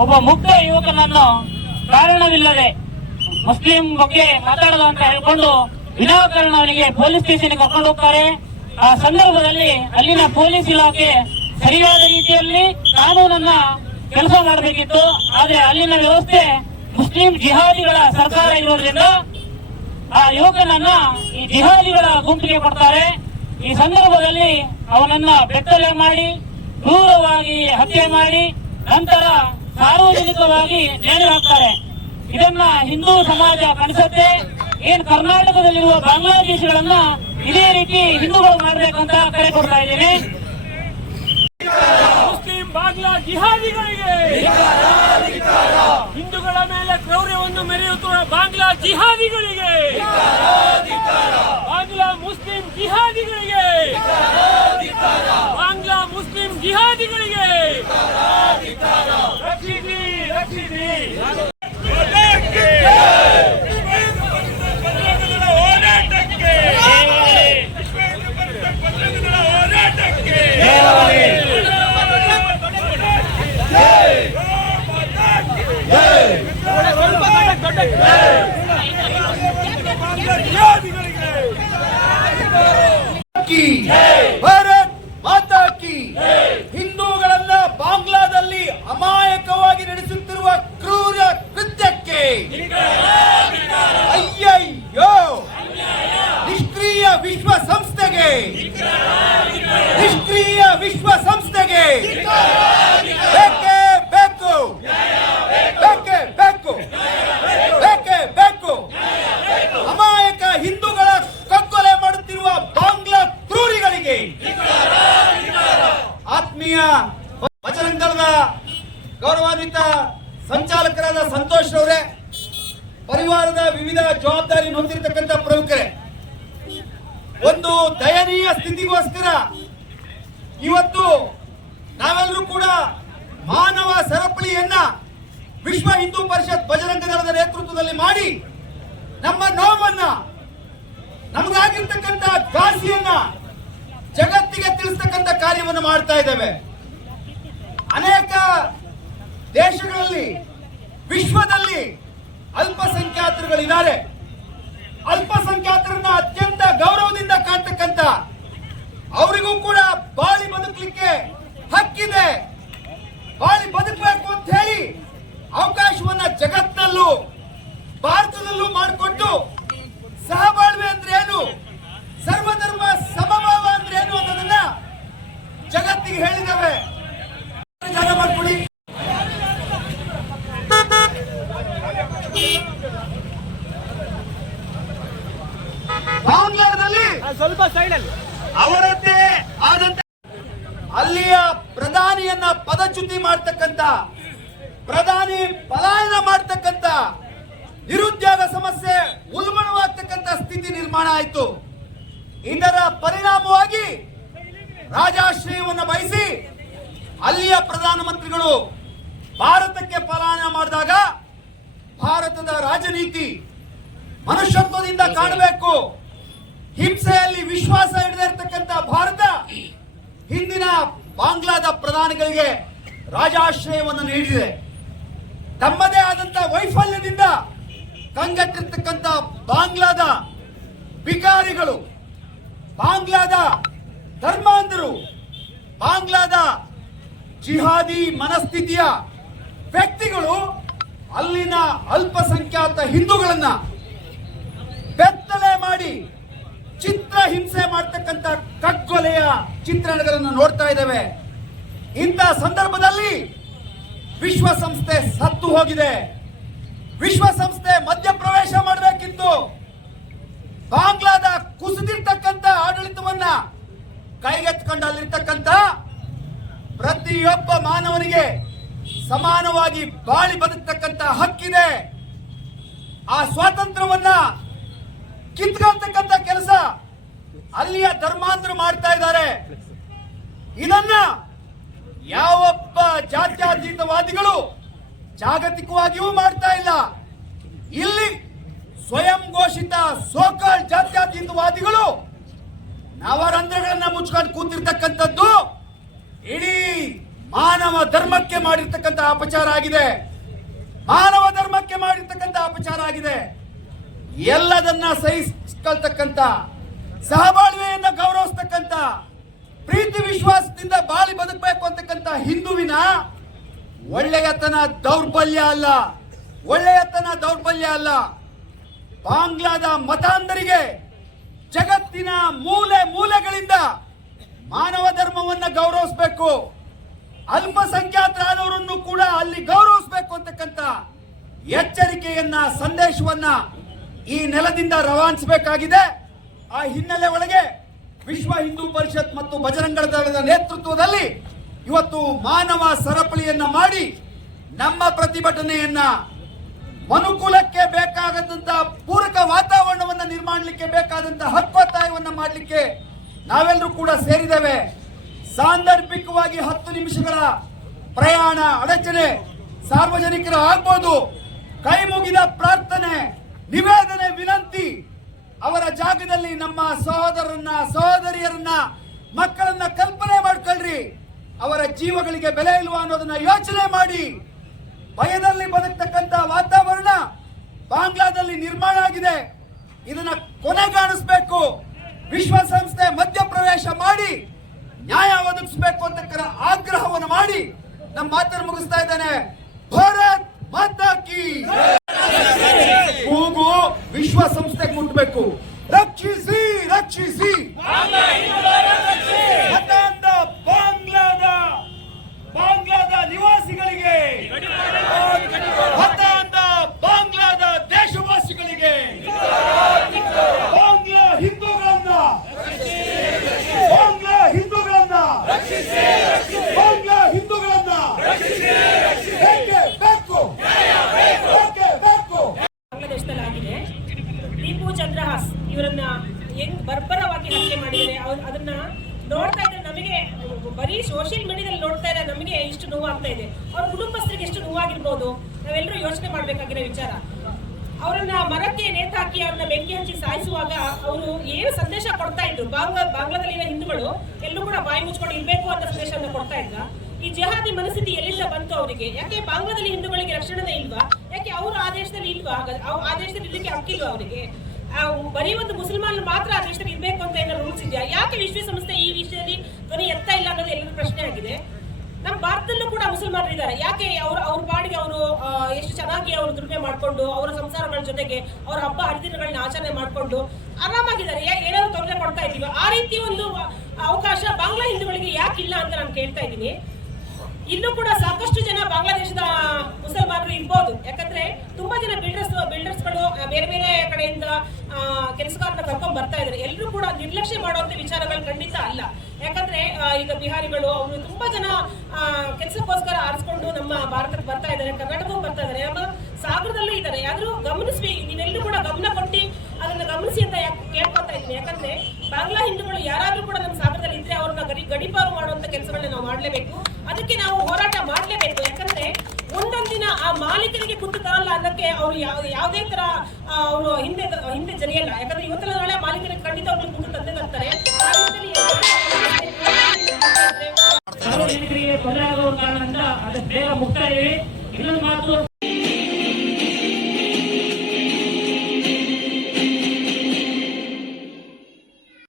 ಒಬ್ಬ ಮುಗ್ಧ ಯುವಕನನ್ನು ಕಾರಣವಿಲ್ಲದೆ ಮುಸ್ಲಿಂ ಬಗ್ಗೆ ಮಾತಾಡೋದು ಅಂತ ಹೇಳ್ಕೊಂಡು ವಿನಾಕಾರಣ ಅವನಿಗೆ ಪೊಲೀಸ್ ಸ್ಟೇಷನ್ ಕರ್ಕೊಂಡು ಹೋಗ್ತಾರೆ. ಆ ಸಂದರ್ಭದಲ್ಲಿ ಅಲ್ಲಿನ ಪೊಲೀಸ್ ಇಲಾಖೆ ಸರಿಯಾದ ರೀತಿಯಲ್ಲಿ ಕಾನೂನನ್ನ ಕೆಲಸ ಮಾಡಬೇಕಿತ್ತು. ಆದ್ರೆ ಅಲ್ಲಿನ ವ್ಯವಸ್ಥೆ ಮುಸ್ಲಿಂ ಜಿಹಾದಿಗಳ ಸರ್ಕಾರ ಇರೋದ್ರಿಂದ ಆ ಯುವಕನನ್ನ ಈ ಜಿಹಾದಿಗಳ ಗುಂಪಿಗೆ ಕೊಡ್ತಾರೆ. ಈ ಸಂದರ್ಭದಲ್ಲಿ ಅವನನ್ನ ಬೆತ್ತಲೆ ಮಾಡಿ, ಕ್ರೂರವಾಗಿ ಹತ್ಯೆ ಮಾಡಿ, ನಂತರ ಸಾರ್ವಜನಿಕವಾಗಿ ನೇಣು ಹಾಕ್ತಾರೆ ಇದನ್ನ ಹಿಂದೂ ಸಮಾಜ ಕಣಿಸುತ್ತೆ. ಏನ್ ಕರ್ನಾಟಕದಲ್ಲಿರುವ ಬಾಂಗ್ಲಾದೇಶಗಳನ್ನ ಇದೇ ರೀತಿ ಹಿಂದೂಗಳು ಅಂತ ಕರೆ ಕೊಡ್ತಾ ಇದ್ದೀನಿ. ಮುಸ್ಲಿಂ ಬಾಂಗ್ಲಾ ಜಿಹಾದಿಗಳಿಗೆ. ಹಿಂದೂಗಳ ಮೇಲೆ ಕ್ರೌರ್ಯವನ್ನು ಮೆರೆಯುತ್ತಿರುವ ಬಾಂಗ್ಲಾ ಜಿಹಾದಿಗಳಿಗೆ. ಬಾಂಗ್ಲಾ ಮುಸ್ಲಿಂ ಜಿಹಾದಿಗಳಿಗೆ. ಬಾಂಗ್ಲಾ ಮುಸ್ಲಿಂ ಜಿಹಾದಿಗಳಿಗೆ ರಕ್ಷಿಸಿ ರಕ್ಷಿಸಿ ಹೋರಾಟಕ್ಕೆ ಹೋರಾಟಕ್ಕೆ ಕಿ ಭಾರತ್ ಮಾತಾ ಕಿ ಹಿಂದೂಗಳನ್ನ ಬಾಂಗ್ಲಾದಲ್ಲಿ ಅಮಾಯಕವಾಗಿ ನಡೆಸುತ್ತಿರುವ ಕ್ರೂರ ಕೃತ್ಯಕ್ಕೆ ಅಯ್ಯಯ್ಯೋ ನಿಷ್ಕ್ರಿಯ ವಿಶ್ವ ಸಂಸ್ಥೆಗೆ ನಿಷ್ಕ್ರಿಯ ವಿಶ್ವ ಸಂಸ್ಥೆಗೆ. ಬೇಕೇ ಬೇಕು. ಬೇಕೇ ಬೇಕು. ಬೇಕೇ ಬೇಕು. ಅಮಾಯಕ ಹಿಂದೂಗಳ ಕಕ್ಕೊಲೆ ಮಾಡುತ್ತಿರುವ ಬಾಂಗ್ಲಾ ಕ್ರೂರಿಗಳಿಗೆ. ಆತ್ಮೀಯ ಬಜರಂಗದಳದ ಗೌರವಾನ್ವಿತ ಸಂಚಾಲಕರಾದ ಸಂತೋಷ್ ಅವರೇ, ಪರಿವಾರದ ವಿವಿಧ ಜವಾಬ್ದಾರಿ ಹೊಂದಿರತಕ್ಕಂಥ ಪ್ರಮುಖರೇ ಒಂದು ದಯನೀಯ ಸ್ಥಿತಿಗೋಸ್ಕರ ಇವತ್ತು ನಾವೆಲ್ಲರೂ ಕೂಡ ಮಾನವ ಸರಪಳಿಯನ್ನ ವಿಶ್ವ ಹಿಂದೂ ಪರಿಷತ್ ಬಜರಂಗ ದಳದ ನೇತೃತ್ವದಲ್ಲಿ ಮಾಡಿ ನಮ್ಮ ನೋವನ್ನ, ನಮಗಾಗಿರ್ತಕ್ಕಂಥ ಘಾಸಿಯನ್ನ ಜಗತ್ತಿಗೆ ತಿಳಿಸ್ತಕ್ಕಂಥ ಕಾರ್ಯವನ್ನು ಮಾಡ್ತಾ ಇದ್ದೇವೆ. ಅನೇಕ ದೇಶಗಳಲ್ಲಿ, ವಿಶ್ವದಲ್ಲಿ ಅಲ್ಪಸಂಖ್ಯಾತರುಗಳಿದ್ದಾರೆ. ಅಲ್ಪಸಂಖ್ಯಾತರನ್ನ ಅತ್ಯಂತ ಗೌರವದಿಂದ ಕಾಣ್ತಕ್ಕಂಥ ಅವರಿಗೂ ಕೂಡ ಬಾಳಿ ಬದುಕಲಿಕ್ಕೆ ಹಕ್ಕಿದೆ ಬಾಳಿ ಬದುಕಬೇಕು ಅಂತ ಹೇಳಿ ಅವಕಾಶವನ್ನ ಜಗತ್ತಿನಲ್ಲೂ ಭಾರತದಲ್ಲೂ ಮಾಡಿಕೊಟ್ಟು ಸಹಬಾಳ್ವೆ ಅಂದ್ರೆ ಏನು ಸರ್ವಧರ್ಮ ಸಮಭಾವ ಅಂದ್ರೆ ಏನು ಅನ್ನೋದನ್ನ ಜಗತ್ತಿಗೆ ಹೇಳಿದ್ದೇವೆ ಜಾಗ ಮಾಡ್ಕೊಳ್ಳಿ ಬಾಂಗ್ಲಾದಲ್ಲಿ ಸ್ವಲ್ಪ ಸೈಡಲ್ಲಿ ಅವರದ್ದೇ ಆದಂತ ಅಲ್ಲಿಯ ಪ್ರಧಾನಿಯನ್ನ ಪದಚ್ಯುತಿ ಮಾಡ್ತಕ್ಕಂತ, ಪ್ರಧಾನಿ ಪಲಾಯನ ಮಾಡ್ತಕ್ಕಂತ, ನಿರುದ್ಯೋಗ ಸಮಸ್ಯೆ ಉಲ್ಬಣವಾಗ್ತಕ್ಕಂತ ಸ್ಥಿತಿ ನಿರ್ಮಾಣ ಆಯಿತು. ಇದರ ಪರಿಣಾಮವಾಗಿ ರಾಜಾಶ್ರಯವನ್ನು ಬಯಸಿ ಅಲ್ಲಿಯ ಪ್ರಧಾನಮಂತ್ರಿಗಳು ಭಾರತಕ್ಕೆ ಪಲಾಯನ ಮಾಡಿದಾಗ ಭಾರತದ ರಾಜನೀತಿ ಮನುಷ್ಯತ್ವದಿಂದ ಕಾಣಬೇಕು. ಹಿಂಸೆಯಲ್ಲಿ ವಿಶ್ವಾಸ ಹಿಡಿದಿರ್ತಕ್ಕಂತ ಭಾರತ ಹಿಂದಿನ ಬಾಂಗ್ಲಾದ ಪ್ರಧಾನಿಗಳಿಗೆ ರಾಜಾಶ್ರಯವನ್ನು ನೀಡಿದೆ. ತಮ್ಮದೇ ಆದಂತಹ ವೈಫಲ್ಯದಿಂದ ಕಂಗೆಟ್ಟಿರ್ತಕ್ಕಂಥ ಬಾಂಗ್ಲಾದ ಬಿಕಾರಿಗಳು ಬಾಂಗ್ಲಾದ ಧರ್ಮಾಂಧರು, ಬಾಂಗ್ಲಾದ ಜಿಹಾದಿ ಮನಸ್ಥಿತಿಯ ವ್ಯಕ್ತಿಗಳು ಅಲ್ಲಿನ ಅಲ್ಪಸಂಖ್ಯಾತ ಹಿಂದೂಗಳನ್ನ ಬೆತ್ತಲೆ ಮಾಡಿ ಚಿತ್ರ ಹಿಂಸೆ ಮಾಡ್ತಕ್ಕಂಥ ಕಗ್ಗೊಲೆಯ ಚಿತ್ರಣಗಳನ್ನು ನೋಡ್ತಾ ಇದ್ದೇವೆ. ಇಂತಹ ಸಂದರ್ಭದಲ್ಲಿ ವಿಶ್ವಸಂಸ್ಥೆ ಸತ್ತು ಹೋಗಿದೆ. ವಿಶ್ವಸಂಸ್ಥೆ ಮಧ್ಯಪ್ರವೇಶ ಮಾಡಬೇಕಿತ್ತು. ಬಾಂಗ್ಲಾದ ಕುಸಿದಿರ್ತಕ್ಕಂಥ ಆಡಳಿತವನ್ನ ಕೈಗೆತ್ಕೊಂಡು ಅಲ್ಲಿರ್ತಕ್ಕಂಥ ಪ್ರತಿಯೊಬ್ಬ ಮಾನವನಿಗೆ ಸಮಾನವಾಗಿ ಬಾಳಿ ಬದುಕ್ತಕ್ಕಂಥ ಹಕ್ಕಿದೆ. ಆ ಸ್ವಾತಂತ್ರ್ಯವನ್ನ ಕಿತ್ಕೊಳ್ತಕ್ಕಂಥ ಕೆಲಸ ಅಲ್ಲಿಯ ಧರ್ಮಾಂತರ ಮಾಡ್ತಾ ಇದ್ದಾರೆ. ಇದನ್ನ ಯಾವೊಬ್ಬ ಜಾತ್ಯತೀತವಾದಿಗಳು ಜಾಗತಿಕವಾಗಿಯೂ ಮಾಡ್ತಾ ಇಲ್ಲ. ಇಲ್ಲಿ ಸ್ವಯಂ ಘೋಷಿತ ಸೋಕಲ್ ಜಾತ್ಯತೀತವಾದಿಗಳು ನವರಂಧ್ರಗಳನ್ನ ಮುಚ್ಕೊಂಡು ಕೂತಿರ್ತಕ್ಕಂಥದ್ದು ಇಡೀ ಮಾನವ ಧರ್ಮಕ್ಕೆ ಮಾಡಿರ್ತಕ್ಕಂಥ ಅಪಚಾರ ಆಗಿದೆ. ಮಾನವ ಧರ್ಮಕ್ಕೆ ಮಾಡಿರ್ತಕ್ಕಂಥ ಅಪಚಾರ ಆಗಿದೆ. ಎಲ್ಲದನ್ನ ಸಹಿಸ್ಕೊಳ್ತಕ್ಕಂಥ ಸಹಬಾಳ್ವೆಯನ್ನ ಗೌರವಿಸ್ತಕ್ಕಂತ ಪ್ರೀತಿ ವಿಶ್ವಾಸದಿಂದ ಬಾಳಿ ಬದುಕಬೇಕು ಅಂತಕ್ಕಂತ ಹಿಂದುವಿನ ಒಳ್ಳೆಯತನ ದೌರ್ಬಲ್ಯ ಅಲ್ಲ. ಒಳ್ಳೆಯತನ ದೌರ್ಬಲ್ಯ ಅಲ್ಲ. ಬಾಂಗ್ಲಾದ ಮತಾಂಧರಿಗೆ ಜಗತ್ತಿನ ಮೂಲೆ ಮೂಲೆಗಳಿಂದ ಮಾನವ ಧರ್ಮವನ್ನ ಗೌರವಿಸಬೇಕು. ಅಲ್ಪಸಂಖ್ಯಾತರಾದವರನ್ನು ಕೂಡ ಅಲ್ಲಿ ಗೌರವಿಸಬೇಕು ಅಂತಕ್ಕಂಥ ಎಚ್ಚರಿಕೆಯನ್ನ, ಸಂದೇಶವನ್ನ ಈ ನೆಲದಿಂದ ರವಾನಿಸಬೇಕಾಗಿದೆ. ಆ ಹಿನ್ನೆಲೆ ಒಳಗೆ ವಿಶ್ವ ಹಿಂದೂ ಪರಿಷತ್ ಮತ್ತು ಬಜರಂಗ ದಳದ ನೇತೃತ್ವದಲ್ಲಿ ಇವತ್ತು ಮಾನವ ಸರಪಳಿಯನ್ನ ಮಾಡಿ ನಮ್ಮ ಪ್ರತಿಭಟನೆಯನ್ನ ಮನುಕುಲಕ್ಕೆ ಬೇಕಾದಂತಹ ಪೂರಕ ವಾತಾವರಣವನ್ನ ನಿರ್ಮಾಣಲಿಕ್ಕೆ ಬೇಕಾದಂತಹ ಹಕ್ಕೊತ್ತಾಯವನ್ನ ಮಾಡಲಿಕ್ಕೆ ನಾವೆಲ್ಲರೂ ಕೂಡ ಸೇರಿದ್ದೇವೆ. ಸಾಂದರ್ಭಿಕವಾಗಿ ಹತ್ತು ನಿಮಿಷಗಳ ಪ್ರಯಾಣ, ಅಡಚಣೆ ಸಾರ್ವಜನಿಕರ ಆಗ್ಬೋದು. ಕೈ ಮುಗಿದ ಪ್ರಾರ್ಥನೆ, ನಿವೇದನೆ, ವಿನಂತಿ ಅವರ ಜಾಗದಲ್ಲಿ ನಮ್ಮ ಸಹೋದರರನ್ನ, ಸಹೋದರಿಯರನ್ನ, ಮಕ್ಕಳನ್ನ ಕಲ್ಪನೆ ಮಾಡ್ಕೊಳ್ರಿ. ಅವರ ಜೀವಗಳಿಗೆ ಬೆಲೆ ಇಲ್ವಾ ಅನ್ನೋದನ್ನ ಯೋಚನೆ ಮಾಡಿ. ಭಯದಲ್ಲಿ ಬದುಕ್ತಕ್ಕಂತ ವಾತಾವರಣ ಬಾಂಗ್ಲಾದಲ್ಲಿ ನಿರ್ಮಾಣ ಆಗಿದೆ. ಇದನ್ನ ಕೊನೆಗಾಣಿಸ್ಬೇಕು. ವಿಶ್ವಸಂಸ್ಥೆ ಮಧ್ಯಪ್ರವೇಶ ಮಾಡಿ, ನ್ಯಾಯ ಒದಗಿಸಬೇಕು ಅಂತಕ್ಕರ ಆಗ್ರಹವನ್ನು ಮಾಡಿ ನಮ್ಮ ಮಾತನ್ನು ಮುಗಿಸ್ತಾ ಇದ್ದೇನೆ. ಭಾರತ್ ಮಾತಾ ಕಿ ಮುಟ್ಬೇಕು ರಕ್ಷಿಸಿ ರಕ್ಷಿಸಿ ಮತಾಂಧ ಬಾಂಗ್ಲಾದ ಬಾಂಗ್ಲಾದ ನಿವಾಸಿಗಳಿಗೆ ಮತಾಂಧ ಬಾಂಗ್ಲಾದ ದೇಶವಾಸಿಗಳಿಗೆ ಬಾಂಗ್ಲಾ ಹಿಂದೂಗಳನ್ನ ಬಾಂಗ್ಲಾ ಹಿಂದೂಗಳನ್ನ ಬಾಂಗ್ಲಾ ಹಿಂದೂಗಳನ್ನ ಬೇಕೇ ಬೇಕು ಬೇಕೇ ಬೇಕು ಬಾಂಗ್ಲಾದೇಶದಲ್ಲಿ ಆಗಿದೆ ದೀಪು ಇವರನ್ನ ಹೆಂಗ್ ಬರ್ಬರವಾಗಿ ಹತ್ಯೆ ಮಾಡಿದ್ದಾರೆ ಅದನ್ನ ನೋಡ್ತಾ ಇದ್ರೆ ನಮಗೆ, ಬರೀ ಸೋಷಿಯಲ್ ಮೀಡಿಯಾದಲ್ಲಿ ನೋಡ್ತಾ ಇದ್ರೆ ನಮಗೆ ಇಷ್ಟು ನೋವಾಗ್ತಾ ಇದೆ. ಅವ್ರ ಕುಟುಂಬಸ್ಥರಿಗೆ ಎಷ್ಟು ನೋವಾಗಿರ್ಬೋದು? ನಾವೆಲ್ಲರೂ ಯೋಚನೆ ಮಾಡ್ಬೇಕಾಗಿರೋ ವಿಚಾರ. ಅವರನ್ನ ಮರಕ್ಕೆ ನೇತಾಕಿ ಅವ್ರನ್ನ ಬೆಂಕಿ ಹಚ್ಚಿ ಸಾಯಿಸುವಾಗ ಅವರು ಏನು ಸಂದೇಶ ಕೊಡ್ತಾ ಇದ್ರು? ಬಾಂಗ್ಲಾ ಬಾಂಗ್ಲಾದಲ್ಲಿನ ಹಿಂದೂಗಳು ಎಲ್ಲರೂ ಕೂಡ ಬಾಯಿ ಮುಚ್ಕೊಂಡು ಇರ್ಬೇಕು ಅಂತ ಸಂದೇಶವನ್ನು ಕೊಡ್ತಾ ಇದ್ರ ಈ ಜಹಾದಿ ಮನಸ್ಥಿತಿ ಎಲ್ಲಿಂದ ಬಂತು ಅವರಿಗೆ? ಯಾಕೆ ಬಾಂಗ್ಲಾದಲ್ಲಿ ಹಿಂದೂಗಳಿಗೆ ರಕ್ಷಣೆ ಇಲ್ವಾ? ಯಾಕೆ ಅವರು ಆದೇಶದಲ್ಲಿ ದೇಶದಲ್ಲಿ ಇಲ್ವಾ ಆ ದೇಶದಲ್ಲಿ ಇರ್ಲಿಕ್ಕೆ ಹಕ್ಕಿಲ್ವಾ ಅವರಿಗೆ? ಬರೀ ಒಂದು ಮುಸಲ್ಮಾನ್ ಮಾತ್ರ ಆ ದೇಶದಲ್ಲಿ ಇರಬೇಕು ಅಂತ ಏನೋ ರೂಲ್ಸ್ ಇದೆಯಾ? ಯಾಕೆ ವಿಶ್ವಸಂಸ್ಥೆ ಈ ವಿಷಯದಲ್ಲಿ ಧ್ವನಿ ಎತ್ತಾ ಇಲ್ಲ ಅನ್ನೋದು ಎಲ್ಲರ ಪ್ರಶ್ನೆ ಆಗಿದೆ. ನಮ್ಮ ಭಾರತದಲ್ಲೂ ಕೂಡ ಮುಸಲ್ಮಾನರು ಇದ್ದಾರೆ. ಯಾಕೆ ಅವ್ರ ಅವ್ರ ಪಾಡಿಗೆ ಅವರು ಎಷ್ಟು ಚೆನ್ನಾಗಿ ಅವರು ದುಡಿಮೆ ಮಾಡ್ಕೊಂಡು, ಅವರ ಸಂಸಾರಗಳ ಜೊತೆಗೆ ಅವರ ಹಬ್ಬ ಹರಿದಿನಗಳನ್ನ ಆಚರಣೆ ಮಾಡ್ಕೊಂಡು ಆರಾಮಾಗಿದ್ದಾರೆ. ಏನಾದ್ರು ತೊಂದರೆ ಕೊಡ್ತಾ ಇದೀವಿ ಆ ರೀತಿ ಒಂದು ಅವಕಾಶ ಬಾಂಗ್ಲಾ ಹಿಂದೂಗಳಿಗೆ ಯಾಕಿಲ್ಲ ಅಂತ ನಾನು ಕೇಳ್ತಾ ಇದ್ದೀನಿ. ಇಲ್ಲೂ ಕೂಡ ಸಾಕಷ್ಟು ಜನ ಬಾಂಗ್ಲಾದೇಶದ ಮುಸಲ್ಮಾನರು ಇರ್ಬೋದು ಯಾಕಂದ್ರೆ ತುಂಬಾ ಜನ ಬಿಲ್ಡರ್ಸ್ ಬಿಲ್ಡರ್ಸ್ಗಳು ಬೇರೆ ಬೇರೆ ಕಡೆಯಿಂದ ಕೆಲಸಗಾರನ ಕರ್ಕೊಂಡ್ ಬರ್ತಾ ಇದ್ದಾರೆ ಎಲ್ಲರೂ ಕೂಡ ನಿರ್ಲಕ್ಷ್ಯ ಮಾಡುವಂತ ವಿಚಾರಗಳು ಖಂಡಿತ ಅಲ್ಲ. ಯಾಕಂದ್ರೆ ಈಗ ಬಿಹಾರಿಗಳು ಅವರು ತುಂಬಾ ಜನ ಕೆಲಸಕ್ಕೋಸ್ಕರ ಆರಿಸ್ಕೊಂಡು ನಮ್ಮ ಭಾರತಕ್ಕೆ ಬರ್ತಾ ಇದ್ದಾರೆ ಕರ್ನಾಟಕಕ್ಕೂ ಬರ್ತಾ ಇದ್ದಾರೆ ನಮ್ಮ ಸಾಗರದಲ್ಲೂ ಇದ್ದಾರೆ ಆದ್ರೂ ಗಮನಿಸ್ವಿ ನೀವೆಲ್ಲರೂ ಕೂಡ ಗಮನ ಕೊಟ್ಟು ಅದನ್ನ ಗಮನಿಸಿ ಅಂತ ಕೇಳ್ಕೊತಾ ಇದ್ದೀನಿ. ಯಾಕಂದ್ರೆ, ಬಾಂಗ್ಲಾ ಹಿಂದೂಗಳು ಯಾರಾದ್ರೂ ಕೂಡ ನಮ್ಮ ಸಾಗರದಲ್ಲಿ ಇದ್ರೆ ಅವ್ರನ್ನ ಗಡಿ, ಗಡಿಪಾರು ಮಾಡುವಂತ ಕೆಲಸಗಳನ್ನ ನಾವು ಮಾಡಲೇಬೇಕು. ಅದಕ್ಕೆ ನಾವು ಹೋರಾಟ ಮಾಡಲೇಬೇಕು. ಯಾಕಂದ್ರೆ ದಿನ ಆ ಮಾಲೀಕರಿಗೆ ಕುತ್ತು ತರಲ್ಲ ಅನ್ನಕ್ಕೆ ಅವ್ರು ಯಾವ- ಯಾವುದೇ ತರ ಅವರು ಹಿಂದೆ ಹಿಂದೆ ಜರಿಯಲ್ಲ 你让他做